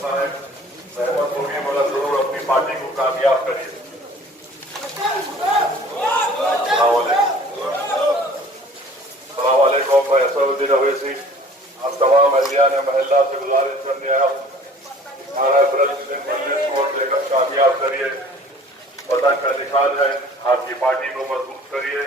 करना है, सहमत होगी मगर जरूर अपनी पार्टी को कामयाब करिए। सलामकुम, मैं असदुद्दीन अवैसी आप तमाम अहलियान महल्ला से गुजारिश करने आया हूँ, हमारा प्रेसिडेंट मजलिस को लेकर कामयाब करिए। वतन का निशान है, आपकी पार्टी को मजबूत करिए।